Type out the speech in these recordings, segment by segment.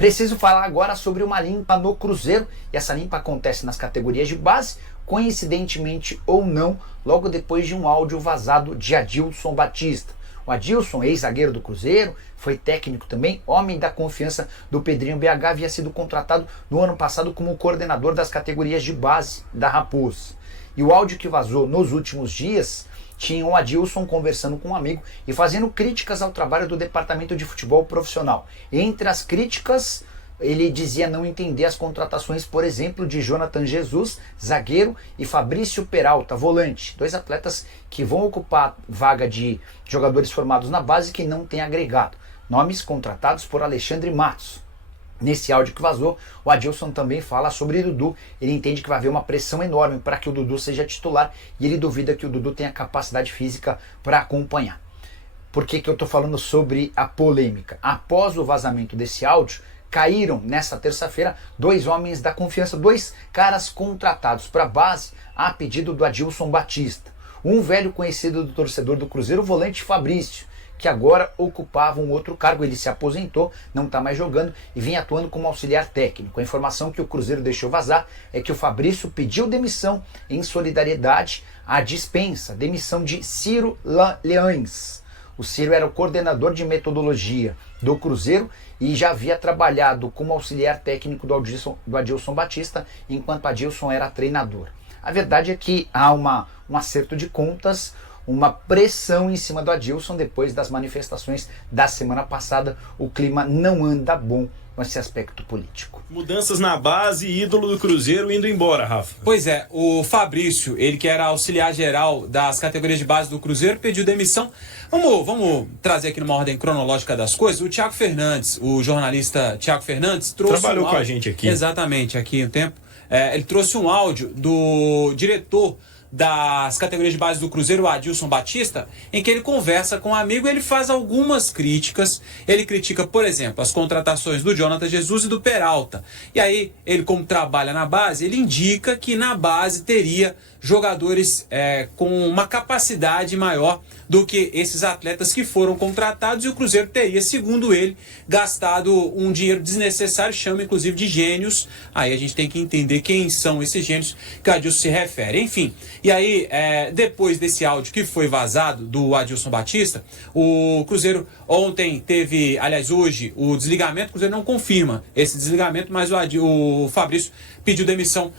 Preciso falar agora sobre uma limpa no Cruzeiro, e essa limpa acontece nas categorias de base, coincidentemente ou não, logo depois de um áudio vazado de Adilson Batista. O Adilson, ex-zagueiro do Cruzeiro, foi técnico também, homem da confiança do Pedrinho BH, havia sido contratado no ano passado como coordenador das categorias de base da Raposa. E o áudio que vazou nos últimos dias tinha o Adilson conversando com um amigo e fazendo críticas ao trabalho do departamento de futebol profissional. Entre as críticas, ele dizia não entender as contratações, por exemplo, de Jonathan Jesus, zagueiro, e Fabrício Peralta, volante. Dois atletas que vão ocupar vaga de jogadores formados na base que não tem agregado. Nomes contratados por Alexandre Matos. Nesse áudio que vazou, o Adilson também fala sobre Dudu. Ele entende que vai haver uma pressão enorme para que o Dudu seja titular e ele duvida que o Dudu tenha capacidade física para acompanhar. Por que eu estou falando sobre a polêmica? Após o vazamento desse áudio, caíram nessa terça-feira dois homens da confiança, dois caras contratados para a base a pedido do Adilson Batista. Um velho conhecido do torcedor do Cruzeiro, o volante Fabrício, que agora ocupava um outro cargo. Ele se aposentou, não está mais jogando e vinha atuando como auxiliar técnico. A informação que o Cruzeiro deixou vazar é que o Fabrício pediu demissão em solidariedade à dispensa, demissão de Ciro Leães. O Ciro era o coordenador de metodologia do Cruzeiro e já havia trabalhado como auxiliar técnico do Adilson Batista, enquanto Adilson era treinador. A verdade é que há um acerto de contas, uma pressão em cima do Adilson depois das manifestações da semana passada. O clima não anda bom com esse aspecto político. Mudanças na base, ídolo do Cruzeiro indo embora, Rafa. Pois é, o Fabrício, ele que era auxiliar geral das categorias de base do Cruzeiro, pediu demissão. Vamos trazer aqui numa ordem cronológica das coisas. O Thiago Fernandes, o jornalista Thiago Fernandes, trouxe trabalhou com a gente aqui. Exatamente, aqui um tempo. Ele trouxe um áudio do diretor das categorias de base do Cruzeiro, o Adilson Batista, em que ele conversa com um amigo e ele faz algumas críticas. Ele critica, por exemplo, as contratações do Jonathan Jesus e do Peralta. E aí, ele, como trabalha na base, ele indica que na base teria jogadores com uma capacidade maior do que esses atletas que foram contratados, e o Cruzeiro teria, segundo ele, gastado um dinheiro desnecessário, chama inclusive de gênios. Aí a gente tem que entender quem são esses gênios que o Adilson se refere. Enfim, e aí, depois desse áudio que foi vazado do Adilson Batista, o Cruzeiro ontem teve, aliás hoje, o desligamento. O Cruzeiro não confirma esse desligamento, mas o Fabrício pediu demissão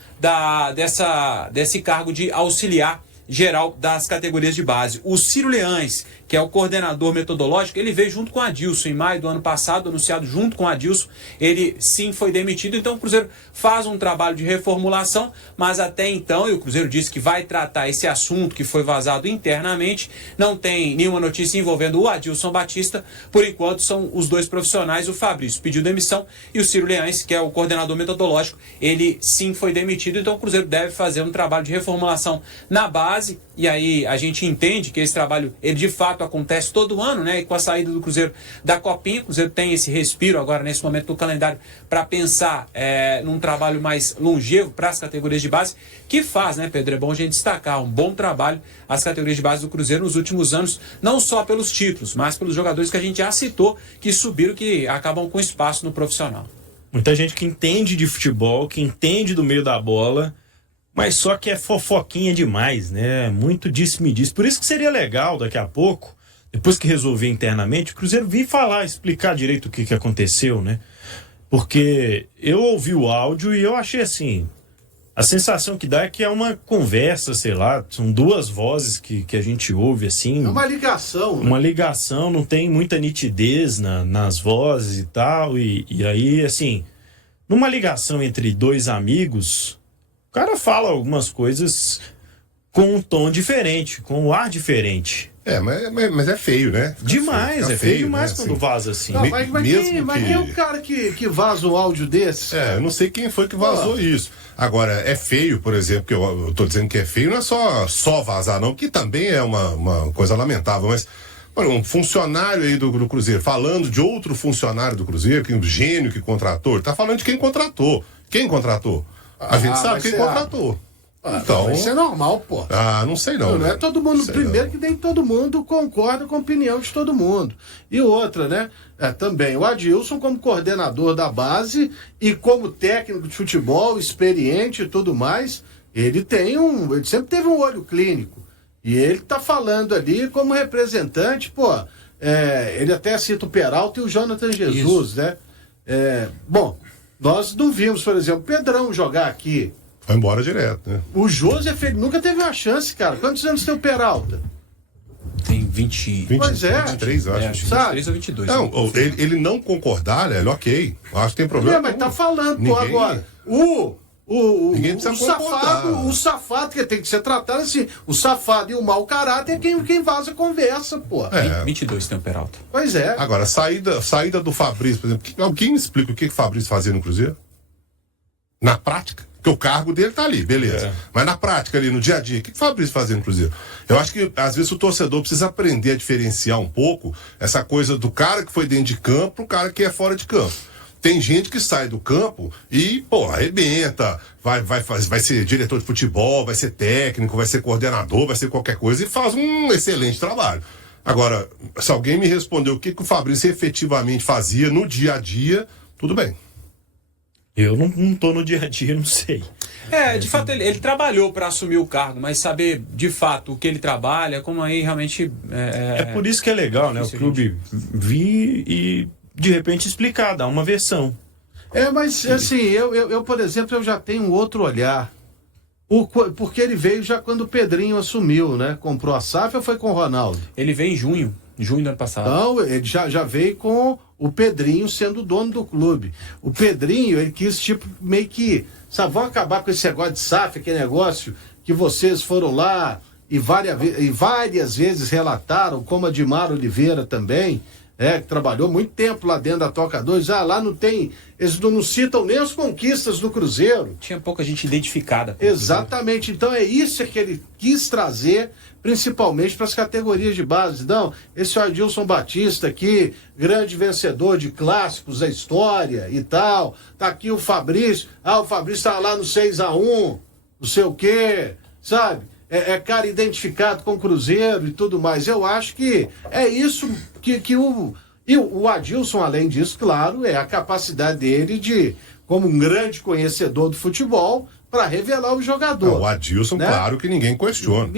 desse cargo de auxiliar geral das categorias de base. O Ciro Leães, que é o coordenador metodológico, ele veio junto com o Adilson em maio do ano passado, anunciado junto com o Adilson. Ele sim foi demitido, então o Cruzeiro faz um trabalho de reformulação, mas até então, e o Cruzeiro disse que vai tratar esse assunto que foi vazado internamente, não tem nenhuma notícia envolvendo o Adilson Batista. Por enquanto são os dois profissionais. O Fabrício pediu demissão e o Ciro Leães, que é o coordenador metodológico, ele sim foi demitido, então o Cruzeiro deve fazer um trabalho de reformulação na base. E aí a gente entende que esse trabalho, ele de fato acontece todo ano, né? E com a saída do Cruzeiro da Copinha, o Cruzeiro tem esse respiro agora nesse momento do calendário para pensar num trabalho mais longevo para as categorias de base, que faz, né, Pedro? É bom a gente destacar um bom trabalho as categorias de base do Cruzeiro nos últimos anos, não só pelos títulos, mas pelos jogadores que a gente já citou, que subiram, que acabam com espaço no profissional. Muita gente que entende de futebol, que entende do meio da bola, mas só que é fofoquinha demais, né? Muito disse-me disse. Por isso que seria legal, daqui a pouco, depois que resolver internamente, o Cruzeiro vir falar, explicar direito o que aconteceu, né? Porque eu ouvi o áudio e eu achei assim, a sensação que dá é que é uma conversa, sei lá, são duas vozes que a gente ouve, assim. É uma ligação. Uma ligação, não tem muita nitidez nas vozes e tal, e aí, assim, numa ligação entre dois amigos, o cara fala algumas coisas com um tom diferente, com um ar diferente. Mas é feio, né? Demais, é feio demais, né? Quando assim, vaza assim. Não, mas quem é o cara que vaza um áudio desse? Eu não sei quem foi que vazou isso. Agora, é feio, por exemplo, que eu tô dizendo que é feio, não é só vazar não, que também é uma coisa lamentável, mas um funcionário aí do Cruzeiro, falando de outro funcionário do Cruzeiro, que é um gênio que contratou, ele tá falando de quem contratou. Quem contratou? A gente sabe quem contratou. Então, isso é normal, pô. não sei não. Não é todo mundo. Primeiro que nem todo mundo concorda com a opinião de todo mundo. E outra, né? Também o Adilson, como coordenador da base e como técnico de futebol, experiente e tudo mais, ele sempre teve um olho clínico. E ele tá falando ali como representante, ele até cita o Peralta e o Jonathan Jesus, isso, né? Bom, nós não vimos, por exemplo, o Pedrão jogar aqui. Foi embora direto, né? O Joseph, ele nunca teve uma chance, cara. Quantos anos tem o Peralta? Tem 20... Pois é. 23, eu acho. Acho 23 ou 22. Não, ele não concordar, né? Ok. Acho que tem problema. Mas tá falando, Ninguém... agora. Ninguém precisa concordar. O safado que tem que ser tratado assim. O safado e o mau caráter é quem vaza a conversa, pô. 22 tem o Peralta. Pois é. Agora, saída do Fabrício, por exemplo. Alguém me explica o que o Fabrício fazia no Cruzeiro? Na prática? Porque o cargo dele tá ali, beleza. Mas na prática, ali, no dia a dia, o que o Fabrício fazia no Cruzeiro? Eu acho que, às vezes, o torcedor precisa aprender a diferenciar um pouco essa coisa do cara que foi dentro de campo pro cara que é fora de campo. Tem gente que sai do campo e, arrebenta, vai ser diretor de futebol, vai ser técnico, vai ser coordenador, vai ser qualquer coisa e faz um excelente trabalho. Agora, se alguém me responder o que o Fabrício efetivamente fazia no dia a dia, tudo bem. Eu não tô no dia a dia, não sei. De fato, ele trabalhou para assumir o cargo, mas saber de fato o que ele trabalha, como aí realmente... É por isso que é legal, né? O clube vir e, de repente, explicar, dar uma versão. Mas assim, eu, por exemplo, eu já tenho um outro olhar. Porque ele veio já quando o Pedrinho assumiu, né? Comprou a SAF ou foi com o Ronaldo? Ele veio em junho do ano passado. Não, ele já veio com o Pedrinho sendo o dono do clube. O Pedrinho, ele quis meio que, vão acabar com esse negócio de SAF, aquele negócio que vocês foram lá e várias vezes relataram, como a Dimar Oliveira também, que trabalhou muito tempo lá dentro da Toca 2, lá não tem, eles não citam nem as conquistas do Cruzeiro. Tinha pouca gente identificada. Exatamente, então é isso que ele quis trazer, principalmente para as categorias de base. Não, esse é o Adilson Batista aqui, grande vencedor de clássicos da história e tal, tá aqui o Fabrício, o Fabrício tá lá no 6-1, não sei o quê, sabe? Cara identificado com o Cruzeiro e tudo mais. Eu acho que é isso que o Adilson, além disso, claro, é a capacidade dele como um grande conhecedor do futebol, para revelar o jogador. O Adilson, né? Claro que ninguém questiona.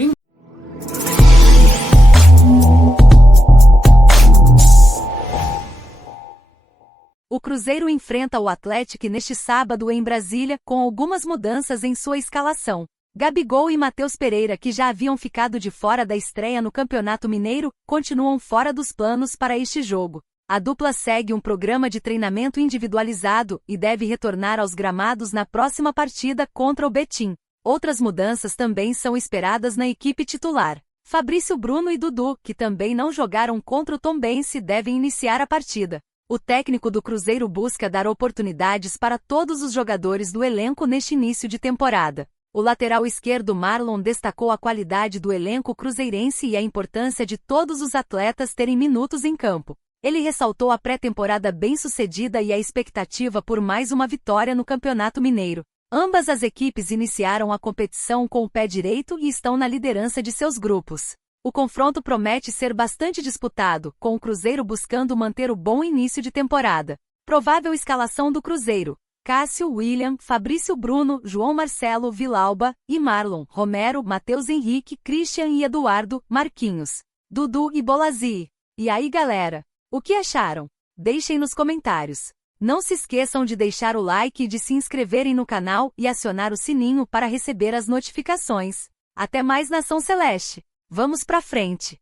O Cruzeiro enfrenta o Atlético neste sábado em Brasília, com algumas mudanças em sua escalação. Gabigol e Matheus Pereira, que já haviam ficado de fora da estreia no Campeonato Mineiro, continuam fora dos planos para este jogo. A dupla segue um programa de treinamento individualizado e deve retornar aos gramados na próxima partida contra o Betim. Outras mudanças também são esperadas na equipe titular. Fabrício, Bruno e Dudu, que também não jogaram contra o Tombense, devem iniciar a partida. O técnico do Cruzeiro busca dar oportunidades para todos os jogadores do elenco neste início de temporada. O lateral esquerdo Marlon destacou a qualidade do elenco cruzeirense e a importância de todos os atletas terem minutos em campo. Ele ressaltou a pré-temporada bem-sucedida e a expectativa por mais uma vitória no Campeonato Mineiro. Ambas as equipes iniciaram a competição com o pé direito e estão na liderança de seus grupos. O confronto promete ser bastante disputado, com o Cruzeiro buscando manter o bom início de temporada. Provável escalação do Cruzeiro: Cássio, William, Fabrício, Bruno, João Marcelo, Vilauba e Marlon, Romero, Matheus Henrique, Christian e Eduardo, Marquinhos, Dudu e Bolazzi. E aí, galera? O que acharam? Deixem nos comentários. Não se esqueçam de deixar o like e de se inscreverem no canal e acionar o sininho para receber as notificações. Até mais, Nação Celeste! Vamos pra frente!